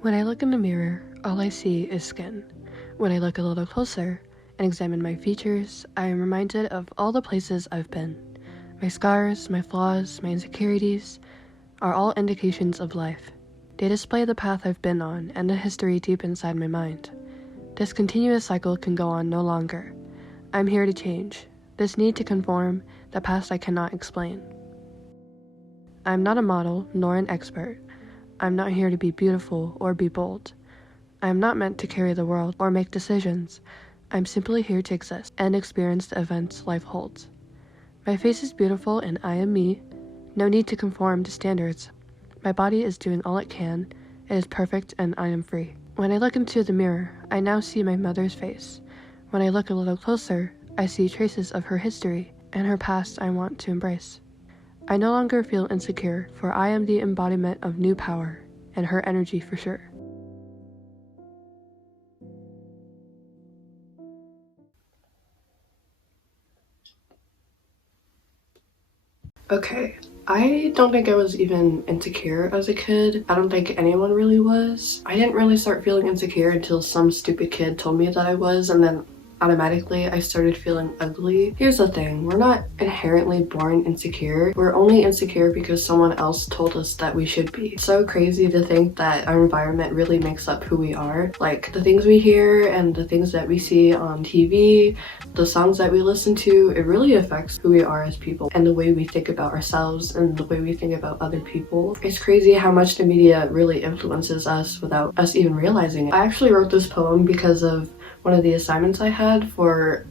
When I look in the mirror, all I see is skin. When I look a little closer and examine my features, I am reminded of all the places I've been. My scars, my flaws, my insecurities are all indications of life. They display the path I've been on and the history deep inside my mind. This continuous cycle can go on no longer. I'm here to change. This need to conform, the past I cannot explain. I'm not a model nor an expert. I'm not here to be beautiful or be bold. I am not meant to carry the world or make decisions. I'm simply here to exist and experience the events life holds. My face is beautiful and I am me. No need to conform to standards. My body is doing all it can. It is perfect and I am free. When I look into the mirror, I now see my mother's face. When I look a little closer, I see traces of her history and her past I want to embrace. I no longer feel insecure, for I am the embodiment of new power, and her energy for sure. Okay, I don't think I was even insecure as a kid. I don't think anyone really was. I didn't really start feeling insecure until some stupid kid told me that I was, and then automatically I started feeling ugly. Here's the thing, we're not inherently born insecure. We're only insecure because someone else told us that we should be. It's so crazy to think that our environment really makes up who we are. Like the things we hear and the things that we see on TV, the songs that we listen to, it really affects who we are as people and the way we think about ourselves and the way we think about other people. It's crazy how much the media really influences us without us even realizing it. I actually wrote this poem because of one of the assignments I had for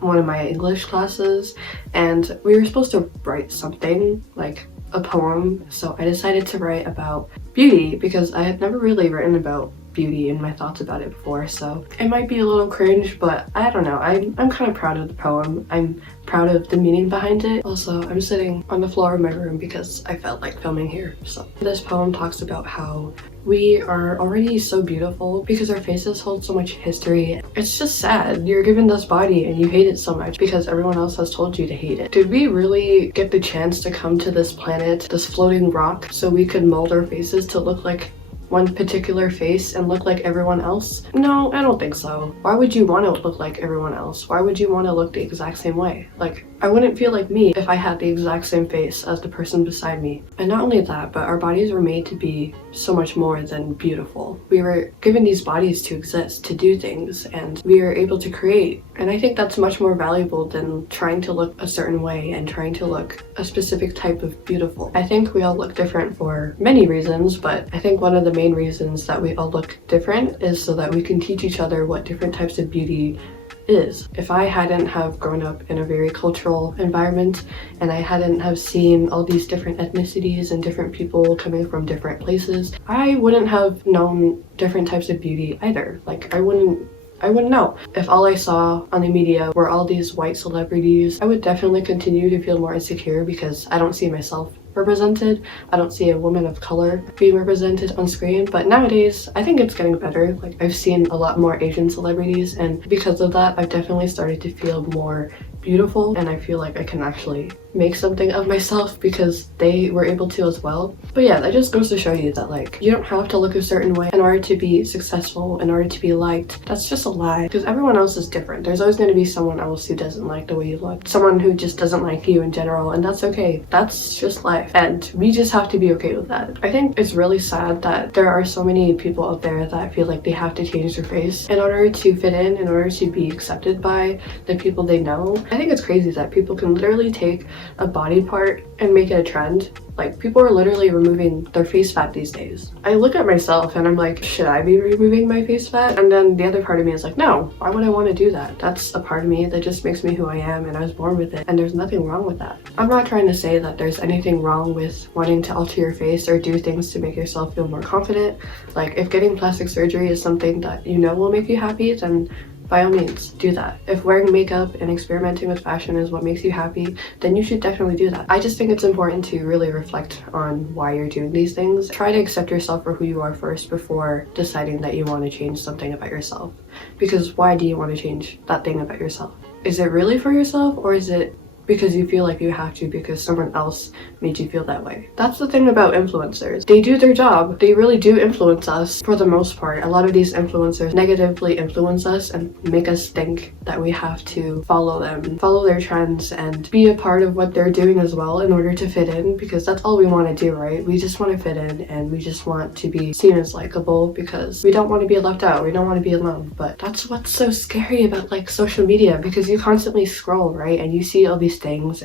one of my English classes, and we were supposed to write something like a poem, so I decided to write about beauty because I had never really written about beauty and my thoughts about it before, so it might be a little cringe, but I don't know, I'm kind of proud of the poem. I'm proud of the meaning behind it. Also, I'm sitting on the floor of my room because I felt like filming here. So this poem talks about how we are already so beautiful because our faces hold so much history. It's just sad. You're given this body and you hate it so much because everyone else has told you to hate it. Did we really get the chance to come to this planet, this floating rock, so we could mold our faces to look like one particular face and look like everyone else? No, I don't think so. Why would you want to look like everyone else? Why would you want to look the exact same way? Like, I wouldn't feel like me if I had the exact same face as the person beside me. And not only that, but our bodies were made to be so much more than beautiful. We were given these bodies to exist, to do things, and we are able to create. And I think that's much more valuable than trying to look a certain way and trying to look a specific type of beautiful. I think we all look different for many reasons, but I think one of the main reasons that we all look different is so that we can teach each other what different types of beauty is. If I hadn't have grown up in a very cultural environment and I hadn't have seen all these different ethnicities and different people coming from different places, I wouldn't have known different types of beauty either. Like I wouldn't know. If all I saw on the media were all these white celebrities, I would definitely continue to feel more insecure because I don't see myself represented. I don't see a woman of color being represented on screen, but nowadays I think it's getting better. Like I've seen a lot more Asian celebrities, and because of that I've definitely started to feel more beautiful, and I feel like I can actually make something of myself because they were able to as well. But yeah, that just goes to show you that like you don't have to look a certain way in order to be successful, in order to be liked. That's just a lie because everyone else is different. There's always going to be someone else who doesn't like the way you look, someone who just doesn't like you in general, and that's okay. That's just life, and we just have to be okay with that. I think it's really sad that there are so many people out there that feel like they have to change their face in order to fit in order to be accepted by the people they know. I think it's crazy that people can literally take a body part and make it a trend. Like people are literally removing their face fat these days. I look at myself and I'm like, should I be removing my face fat? And then the other part of me is like, no, why would I want to do that? That's a part of me that just makes me who I am, and I was born with it, and there's nothing wrong with that. I'm not trying to say that there's anything wrong with wanting to alter your face or do things to make yourself feel more confident. Like if getting plastic surgery is something that you know will make you happy, then by all means, do that. If wearing makeup and experimenting with fashion is what makes you happy, then you should definitely do that. I just think it's important to really reflect on why you're doing these things. Try to accept yourself for who you are first before deciding that you want to change something about yourself. Because why do you want to change that thing about yourself? Is it really for yourself, or is it because you feel like you have to because someone else made you feel that way. That's the thing about influencers. They do their job. They really do influence us for the most part. A lot of these influencers negatively influence us and make us think that we have to follow them, follow their trends, and be a part of what they're doing as well in order to fit in, because that's all we want to do, right? We just want to fit in and we just want to be seen as likable because we don't want to be left out. We don't want to be alone. But that's what's so scary about like social media, because you constantly scroll, right? And you see all these things.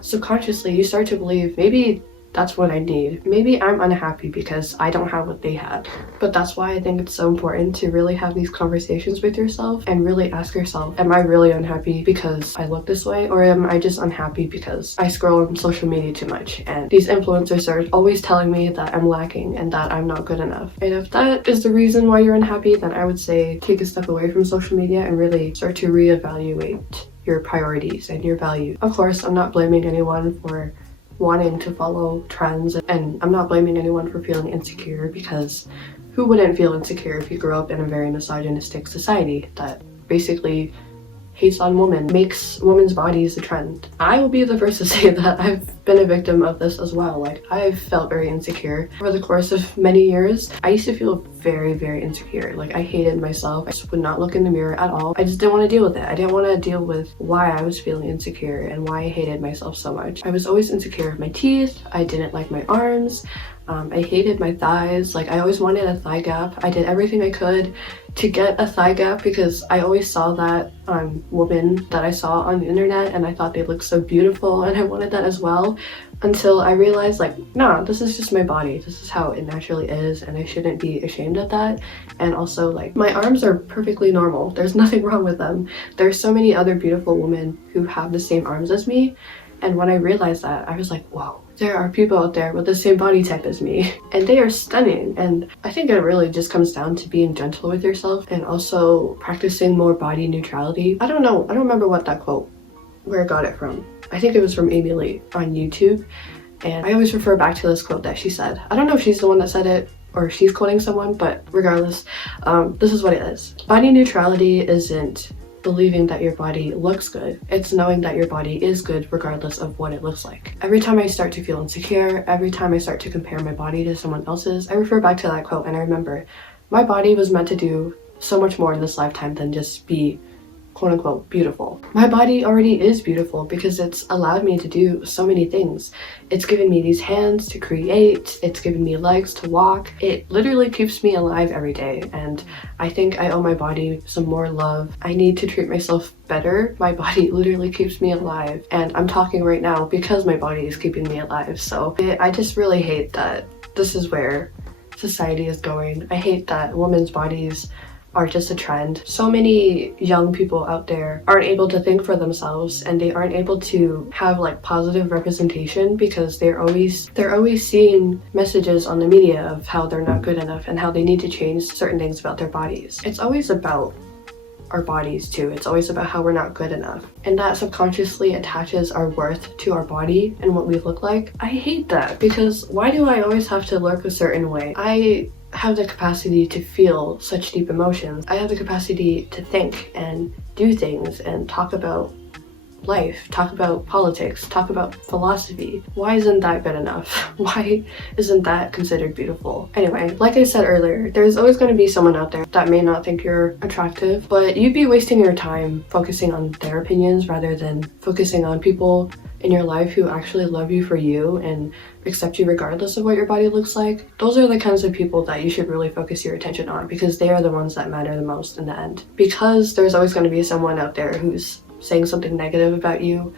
Subconsciously you start to believe maybe that's what I need. Maybe I'm unhappy because I don't have what they had. But that's why I think it's so important to really have these conversations with yourself and really ask yourself, am I really unhappy because I look this way, or am I just unhappy because I scroll on social media too much and these influencers are always telling me that I'm lacking and that I'm not good enough? And if that is the reason why you're unhappy, then I would say take a step away from social media and really start to reevaluate your priorities and your values. Of course, I'm not blaming anyone for wanting to follow trends, and I'm not blaming anyone for feeling insecure, because who wouldn't feel insecure if you grew up in a very misogynistic society that basically hates on women, makes women's bodies a trend? I will be the first to say that I've been a victim of this as well. Like, I've felt very insecure over the course of many years. I used to feel very, very insecure. Like, I hated myself. I just would not look in the mirror at all. I just didn't want to deal with it. I didn't want to deal with why I was feeling insecure and why I hated myself so much. I was always insecure of my teeth. I didn't like my arms. I hated my thighs. Like, I always wanted a thigh gap. I did everything I could to get a thigh gap because I always saw that on women that I saw on the internet and I thought they looked so beautiful and I wanted that as well, until I realized, like, nah, this is just my body. This is how it naturally is and I shouldn't be ashamed of that. And also, like, my arms are perfectly normal. There's nothing wrong with them. There's so many other beautiful women who have the same arms as me. And when I realized that, I was like, whoa, there are people out there with the same body type as me and they are stunning. And I think it really just comes down to being gentle with yourself and also practicing more body neutrality. I don't know, I don't remember what that quote, where I got it from. I think it was from Amy Lee on YouTube, and I always refer back to this quote that she said. I don't know if she's the one that said it or she's quoting someone, but regardless, this is what it is. Body neutrality isn't believing that your body looks good. It's knowing that your body is good regardless of what it looks like. Every time I start to feel insecure, every time I start to compare my body to someone else's, I refer back to that quote and I remember my body was meant to do so much more in this lifetime than just be quote unquote beautiful. My body already is beautiful because it's allowed me to do so many things. It's given me these hands to create, it's given me legs to walk. It literally keeps me alive every day, and I think I owe my body some more love. I need to treat myself better. My body literally keeps me alive, and I'm talking right now because my body is keeping me alive. So I just really hate that this is where society is going. I hate that women's bodies are just a trend. So many young people out there aren't able to think for themselves and they aren't able to have like positive representation because they're always seeing messages on the media of how they're not good enough and how they need to change certain things about their bodies. It's always about our bodies too. It's always about how we're not good enough, and that subconsciously attaches our worth to our body and what we look like. I hate that, because why do I always have to look a certain way? I have the capacity to feel such deep emotions. I have the capacity to think and do things and talk about life, talk about politics, talk about philosophy. Why isn't that good enough? Why isn't that considered beautiful? Anyway, like I said earlier, there's always going to be someone out there that may not think you're attractive, but you'd be wasting your time focusing on their opinions rather than focusing on people in your life who actually love you for you and accept you regardless of what your body looks like. Those are the kinds of people that you should really focus your attention on, because they are the ones that matter the most in the end. Because there's always going to be someone out there who's saying something negative about you.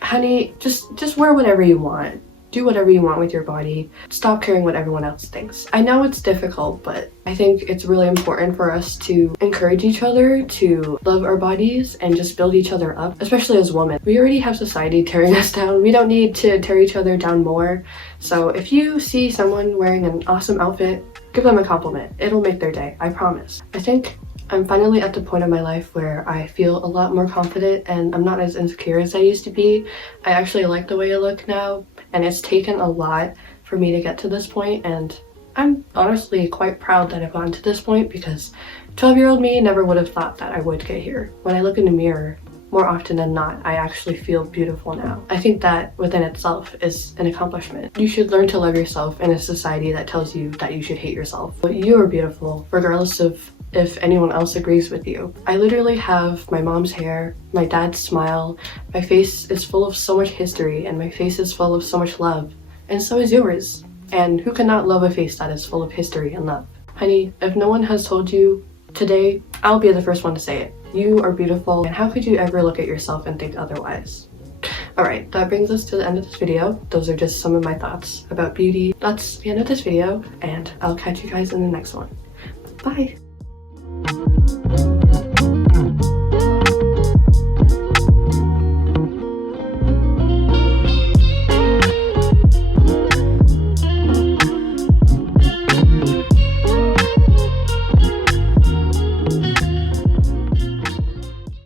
Honey, just wear whatever you want. Do whatever you want with your body. Stop caring what everyone else thinks. I know it's difficult, but I think it's really important for us to encourage each other to love our bodies and just build each other up, especially as women. We already have society tearing us down. We don't need to tear each other down more. So if you see someone wearing an awesome outfit, give them a compliment. It'll make their day, I promise. I think I'm finally at the point in my life where I feel a lot more confident and I'm not as insecure as I used to be. I actually like the way I look now, and it's taken a lot for me to get to this point, and I'm honestly quite proud that I've gotten to this point, because 12-year-old me never would have thought that I would get here. When I look in the mirror, more often than not, I actually feel beautiful now. I think that within itself is an accomplishment. You should learn to love yourself in a society that tells you that you should hate yourself. But you are beautiful, regardless of if anyone else agrees with you. I literally have my mom's hair, my dad's smile, my face is full of so much history, and my face is full of so much love. And so is yours. And who cannot love a face that is full of history and love? Honey, if no one has told you today, I'll be the first one to say it. You are beautiful, and how could you ever look at yourself and think otherwise? Alright, that brings us to the end of this video. Those are just some of my thoughts about beauty. That's the end of this video, and I'll catch you guys in the next one. Bye!